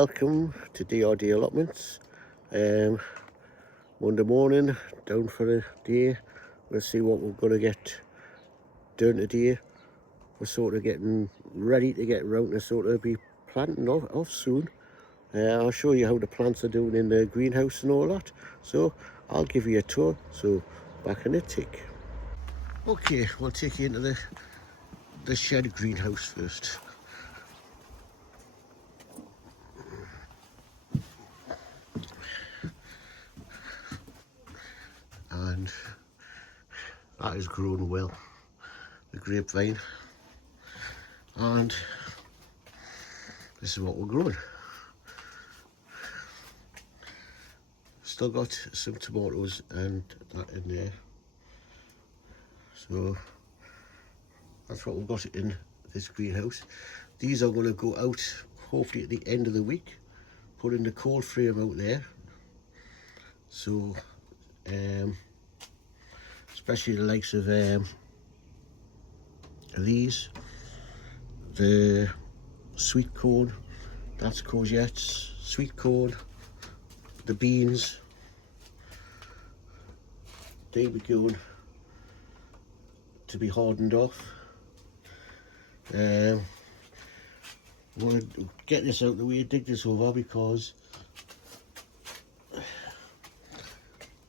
Welcome to DRD allotments. Monday morning, down for a day. We'll see what we're going to get done today. We're sort of getting ready to get round to sort of be planting off soon. I'll show you how the plants are doing in the greenhouse and all that. So I'll give you a tour. So back in a tick. Okay, we'll take you into the shed greenhouse first. And that is grown well, the grapevine, and this is what we're growing. Still got some tomatoes and that in there, so that's what we've got in this greenhouse. These are going to go out hopefully at the end of the week, put in the cold frame out there, so especially the likes of these, the sweet corn, that's courgettes, sweet corn, the beans, they be going to be hardened off. We'll get this out of the way, dig this over, because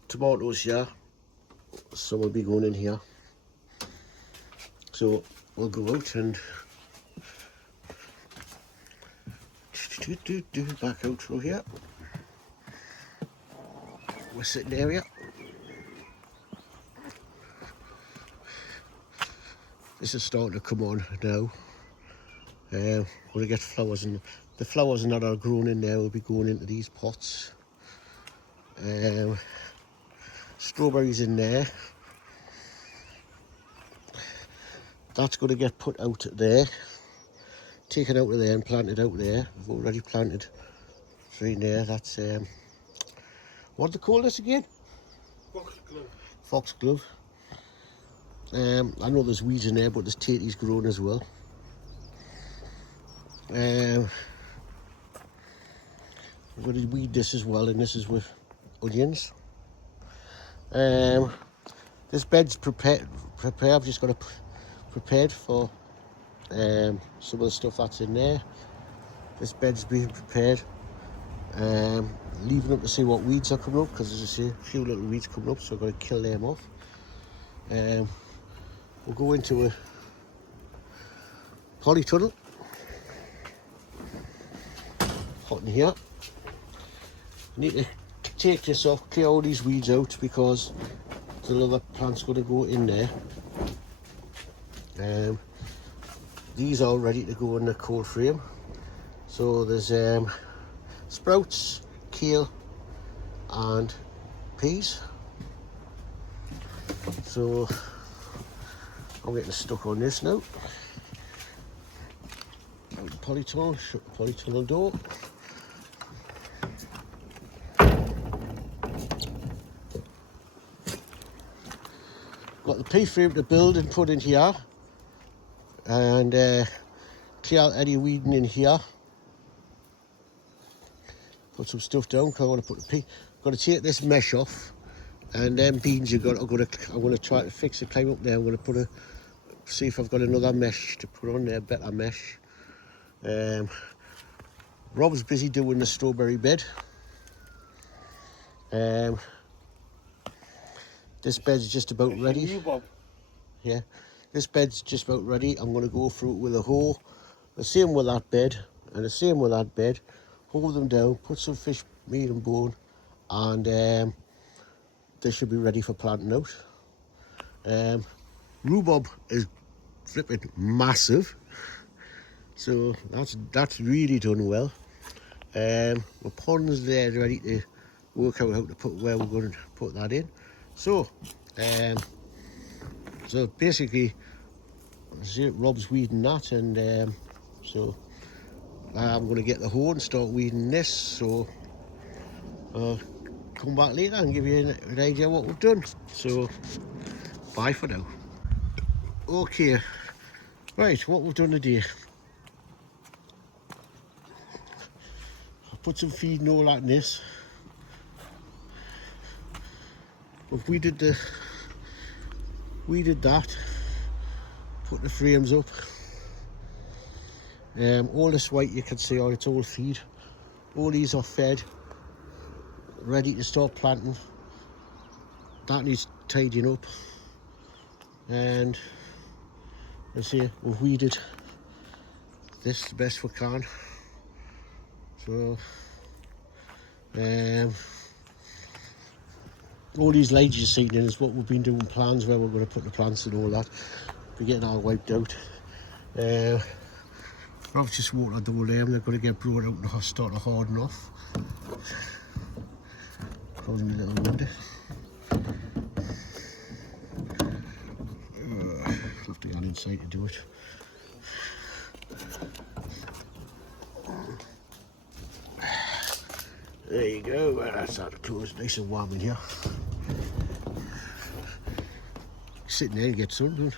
tomatoes here, some will be going in here, so we'll go out and back out through here. We're sitting area. This is starting to come on now. We're going to get flowers, and the flowers that are grown in there will be going into these pots. Strawberries in there. That's going to get put out there, taken out of there and planted out there. I've already planted 3 in there. That's what do they call this again? Foxglove. Foxglove. I know there's weeds in there, but there's tatties growing as well. I'm going to weed this as well, and this is with onions. This bed's prepared. I've just got it prepared for some of the stuff that's in there. This bed's being prepared. Leaving up to see what weeds are coming up, because as I say, a few little weeds coming up, so I've got to kill them off. We'll go into a polytunnel. Hot in here. Need to take this off, clear all these weeds out, because the other plant's going to go in there. These are ready to go in the cold frame. So there's sprouts, kale and peas. So I'm getting stuck on this now. Out the polytunnel, shut the polytunnel door. Got the pea frame to build and put in here, and clear out any weeding in here. Put some stuff down because I want to put the pea. Got to take this mesh off, and then beans I'm going to try to fix it. Climb up there. I'm going to see if I've got another mesh to put on there, better mesh. Rob's busy doing the strawberry bed. This bed's just about ready. Yeah, this bed's just about ready. I'm going to go through it with a hoe. The same with that bed, and the same with that bed. Hold them down, put some fish meat and bone, and they should be ready for planting out. Rhubarb is flipping massive, so that's really done well. My ponds there ready to work out how to put where we're going to put that in. So basically, Rob's weeding that, and so I'm going to get the hoe and start weeding this. So come back later and give you an idea what we've done. So bye for now. Okay, right, what we've done today. put some feed and all that in this. If we did that, put the frames up. All this white you can see on it's all feed. All these are fed, ready to start planting. That needs tidying up. And let's see, we've weeded this the best we can. So all these lights you're seeing in is what we've been doing plans where we're going to put the plants and all that. We're getting all wiped out. I've just watered all them. They're going to get brought out and start to harden off. Closing a little window. Have to get inside to do it. There you go. Well, that's how to close. Nice and warm in here. Sitting there and get sunburned.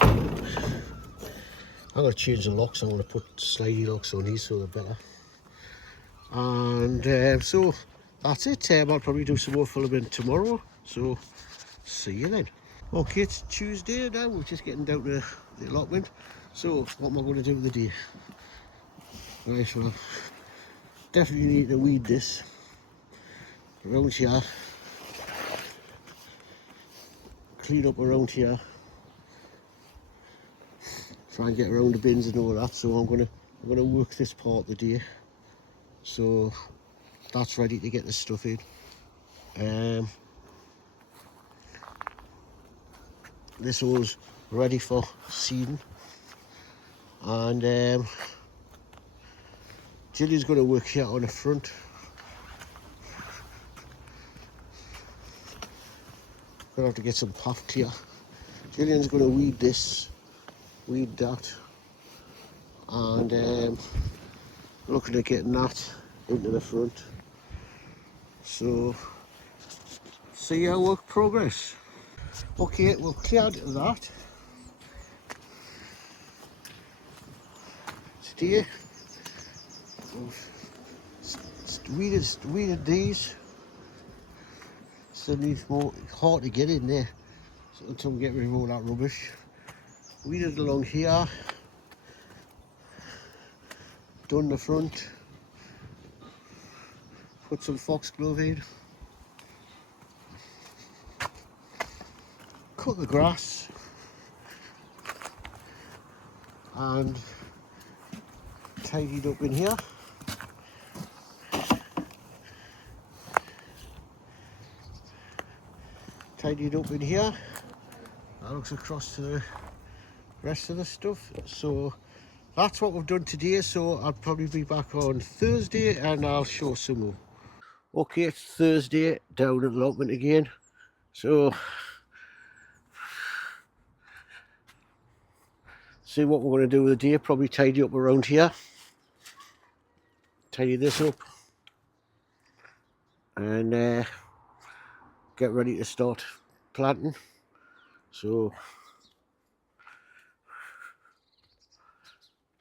I'm going to change the locks. I'm going to put slidey locks on these so they're better. And so that's it. I'll probably do some more filming tomorrow. So see you then. Okay, it's Tuesday now. We're just getting down to the allotment. So what am I going to do with the day? Right, well, definitely need to weed this around here. Clean up around here. Try and get around the bins and all that. So I'm gonna work this part of the day. So that's ready to get the stuff in. This all's ready for seeding. And Gillian's going to work here on the front. Gonna have to get some path clear. Gillian's going to weed this, weed that, and looking at getting that into the front. So see our work progress. Okay, we'll clear out of that. Today weeded these. Still needs more. It's hard to get in there until we get rid of all that rubbish. Weeded along here. Done the front. Put some foxglove in. Cut the grass. And tidied up in here. Tidied up in here. That looks across to the rest of the stuff. So that's what we've done today. So I'll probably be back on Thursday and I'll show some more. Okay, it's Thursday down at the allotment again. So see what we're going to do with the day. Probably tidy up around here. Tidy this up. And get ready to start planting. So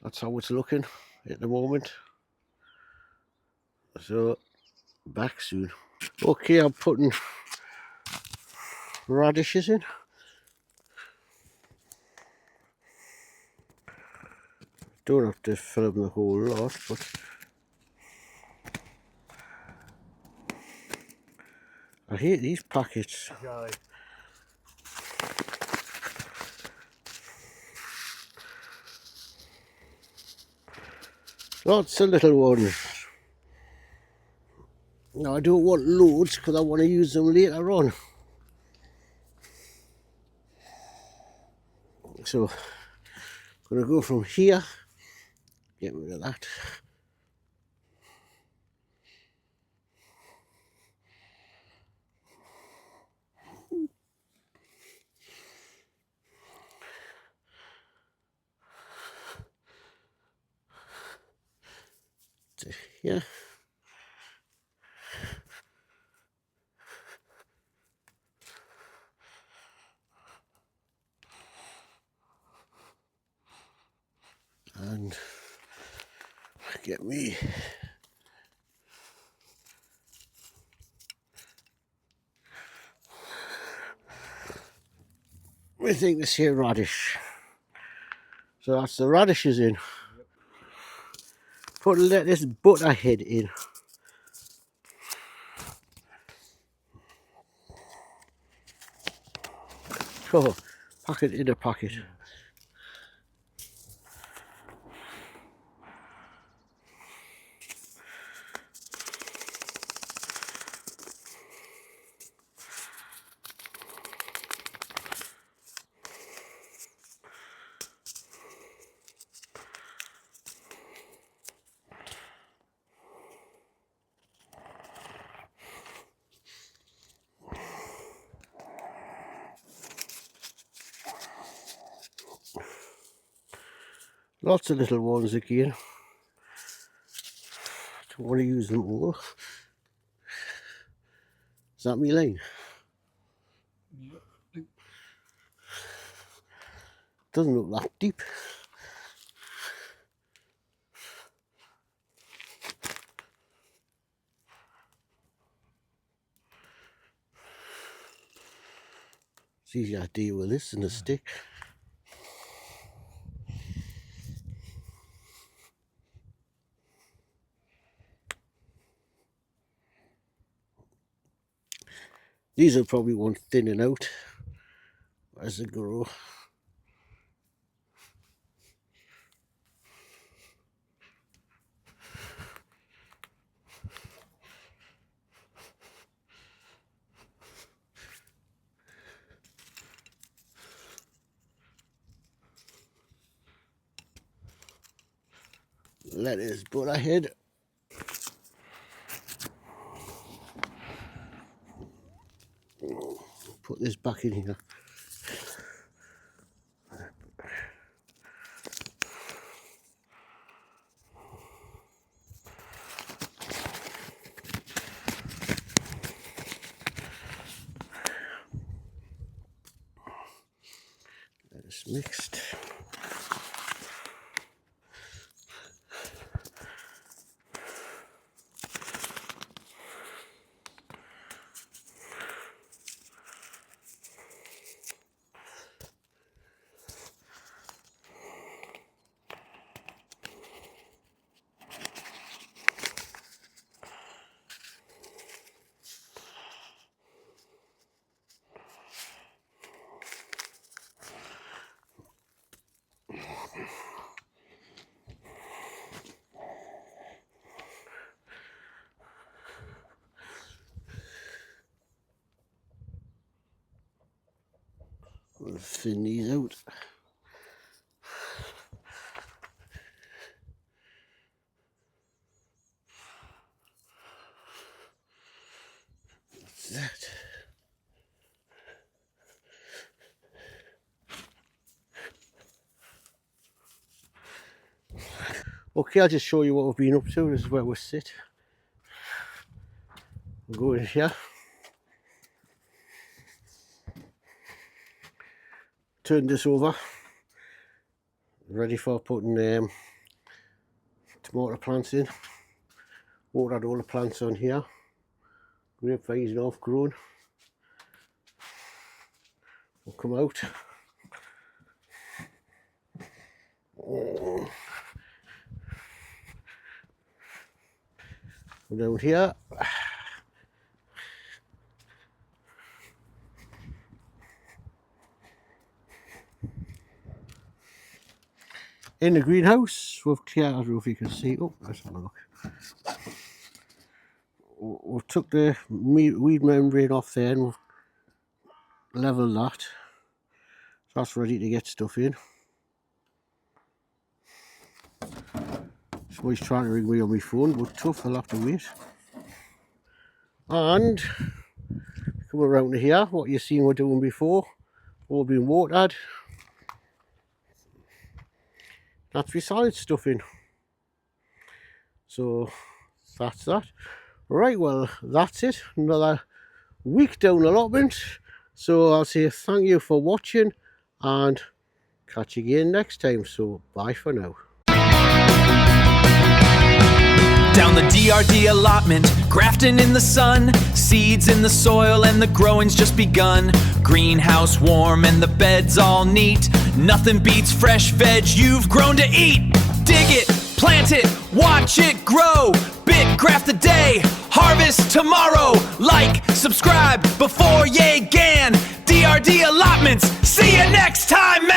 that's how it's looking at the moment. So back soon. Okay, I'm putting radishes in. Don't have to fill them the whole lot, but I hate these packets. Lots of little ones. Now I don't want loads because I want to use them later on. So I'm going to go from here, get rid of that. To here. And get me We think this here radish. So that's the radishes in. Put a lettuce butter head in. Oh, pack it in a packet. Lots of little ones again. Don't want to use them all. Is that me line? Doesn't look that deep. It's easier to deal with this than a stick. These will probably want thinning out as they grow. Lettuce butter head. Put this back in here. Lettuce mixed. We'll thin these out. That's that. Okay, I'll just show you what we've been up to. This is where we sit. We'll go in here. Turn this over. Ready for putting tomato plants in. Watered all the plants on here. Grapevines and half grown. Will come out. Go down here. In the greenhouse, we've cleared, I don't know if you can see. Oh, let's have a look. We've took the weed membrane off there and we've leveled that. So that's ready to get stuff in. Somebody's trying to ring me on my phone, but tough, I'll have to wait. And come around to here, what you've seen we're doing before, all been watered. That's the solid stuff in. So that's that. Right, well, that's it. Another week down allotment. So I'll say thank you for watching and catch you again next time. So bye for now. Down the DRD allotment, grafting in the sun, seeds in the soil and the growing's just begun. Greenhouse warm and the bed's all neat, nothing beats fresh veg you've grown to eat. Dig it, plant it, watch it grow, bit graft a day, harvest tomorrow. Like, subscribe before ye gan, DRD allotments, see you next time, man!